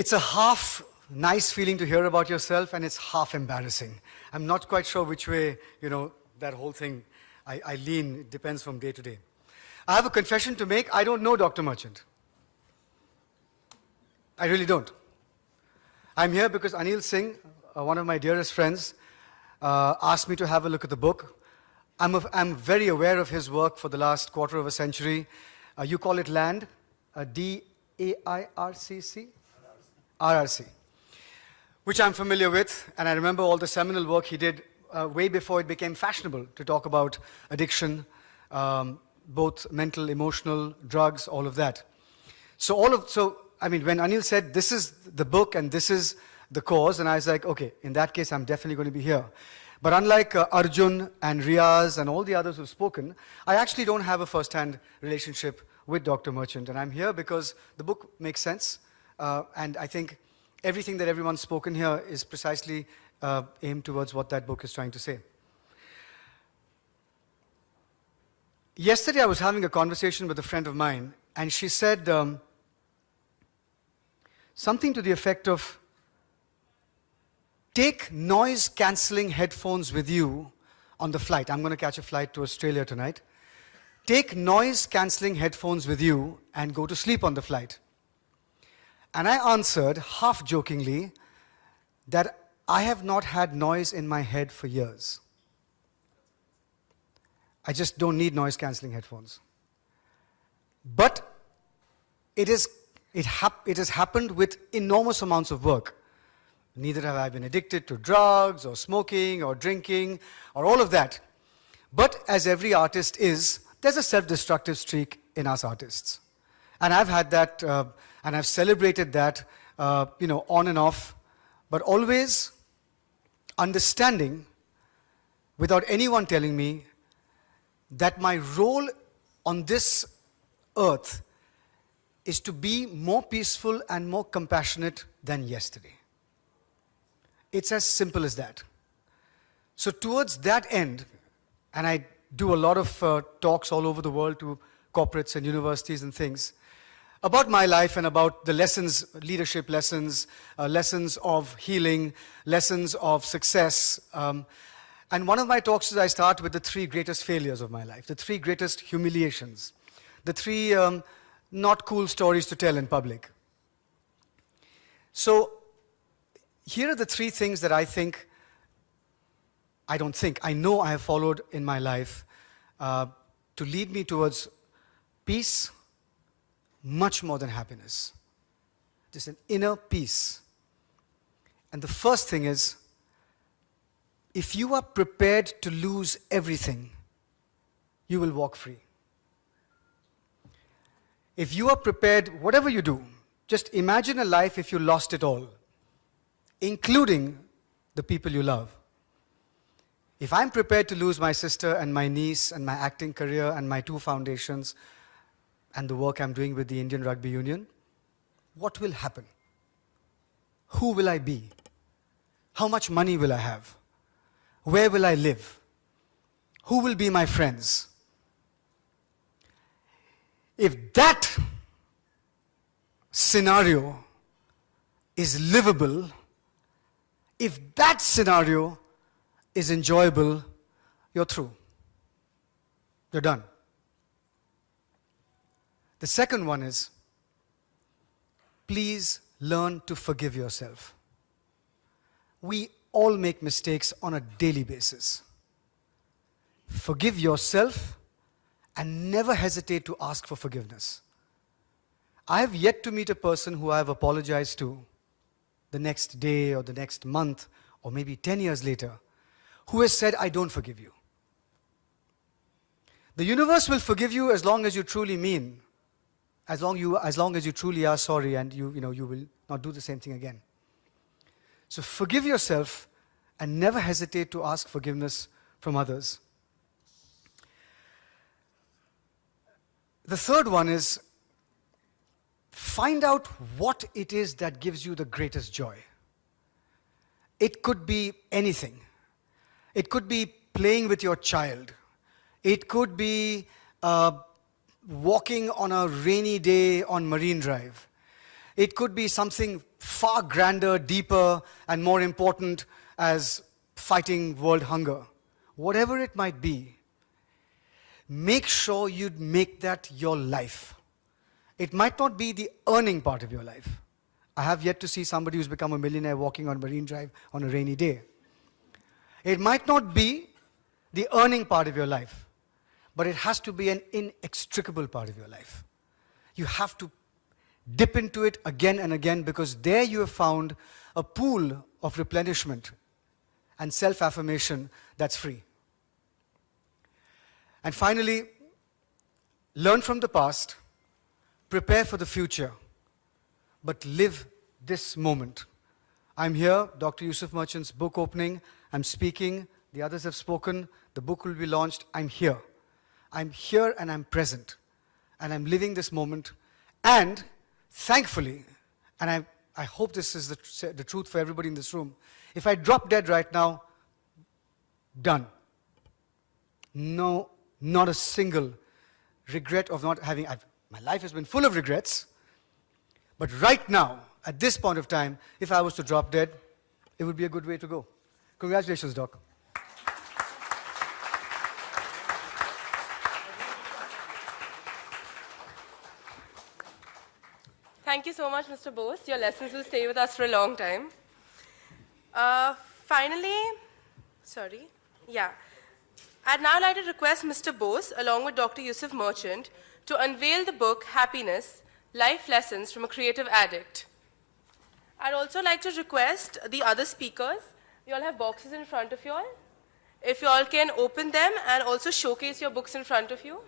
It's a half nice feeling to hear about yourself, and it's half embarrassing. I'm not quite sure which way, that whole thing I lean. It depends from day to day. I have a confession to make. I don't know Dr. Merchant. I really don't. I'm here because Anil Singh, one of my dearest friends, asked me to have a look at the book. I'm very aware of his work for the last quarter of a century. You call it LAND, D-A-I-R-C-C? RRC, which I'm familiar with, and I remember all the seminal work he did way before it became fashionable to talk about addiction, both mental, emotional, drugs, all of that. When Anil said, this is the book and this is the cause, and I was like, okay, in that case, I'm definitely going to be here. But unlike Arjun and Riaz and all the others who've spoken, I actually don't have a first-hand relationship with Dr. Merchant, and I'm here because the book makes sense. And I think everything that everyone's spoken here is precisely aimed towards what that book is trying to say. Yesterday I was having a conversation with a friend of mine, and she said something to the effect of, take noise-cancelling headphones with you on the flight. I'm going to catch a flight to Australia tonight. Take noise-cancelling headphones with you and go to sleep on the flight. And I answered, half-jokingly, that I have not had noise in my head for years. I just don't need noise-cancelling headphones. But it has happened with enormous amounts of work. Neither have I been addicted to drugs or smoking or drinking or all of that. But as every artist is, there's a self-destructive streak in us artists. And I've had that, and I've celebrated that, on and off, but always understanding, without anyone telling me, that my role on this earth is to be more peaceful and more compassionate than yesterday. It's as simple as that. So towards that end, and I do a lot of talks all over the world to corporates and universities and things, about my life and about the lessons, leadership lessons, lessons of healing, lessons of success. And one of my talks is I start with the 3 greatest failures of my life, the 3 greatest humiliations, the 3 not cool stories to tell in public. So here are the 3 things that I know I have followed in my life to lead me towards peace, much more than happiness. Just an inner peace. And the first thing is, if you are prepared to lose everything, you will walk free. If you are prepared, whatever you do, just imagine a life if you lost it all, including the people you love. If I'm prepared to lose my sister and my niece and my acting career and my 2 foundations and the work I'm doing with the Indian Rugby Union, what will happen? Who will I be? How much money will I have? Where will I live? Who will be my friends? If that scenario is livable, if that scenario is enjoyable, you're through. You're done. The second one is, please learn to forgive yourself. We all make mistakes on a daily basis. Forgive yourself and never hesitate to ask for forgiveness. I have yet to meet a person who I have apologized to the next day or the next month or maybe 10 years later who has said, I don't forgive you. The universe will forgive you as long as you truly mean, as long as you truly are sorry and you will not do the same thing again. So forgive yourself and never hesitate to ask forgiveness from others. The third one is, find out what it is that gives you the greatest joy. It could be anything. It could be playing with your child. It could be walking on a rainy day on Marine Drive. It could be something far grander, deeper, and more important as fighting world hunger. Whatever it might be, make sure you make that your life. It might not be the earning part of your life. I have yet to see somebody who's become a millionaire walking on Marine Drive on a rainy day. It might not be the earning part of your life, but it has to be an inextricable part of your life. You have to dip into it again and again, because there you have found a pool of replenishment and self-affirmation that's free. And finally, learn from the past, prepare for the future, but live this moment. I'm here, Dr. Yusuf Merchant's book opening. I'm speaking. The others have spoken. The book will be launched. I'm here. I'm here and I'm present. And I'm living this moment. And thankfully, and I hope this is the truth for everybody in this room, if I drop dead right now, done. No, not a single regret of not having, my life has been full of regrets, but right now, at this point of time, if I was to drop dead, it would be a good way to go. Congratulations, Doc. Thank you so much, Mr. Bose. Your lessons will stay with us for a long time. I'd now like to request Mr. Bose, along with Dr. Yusuf Merchant, to unveil the book, Happiness, Life Lessons from a Creative Addict. I'd also like to request the other speakers, you all have boxes in front of you all. If you all can open them and also showcase your books in front of you.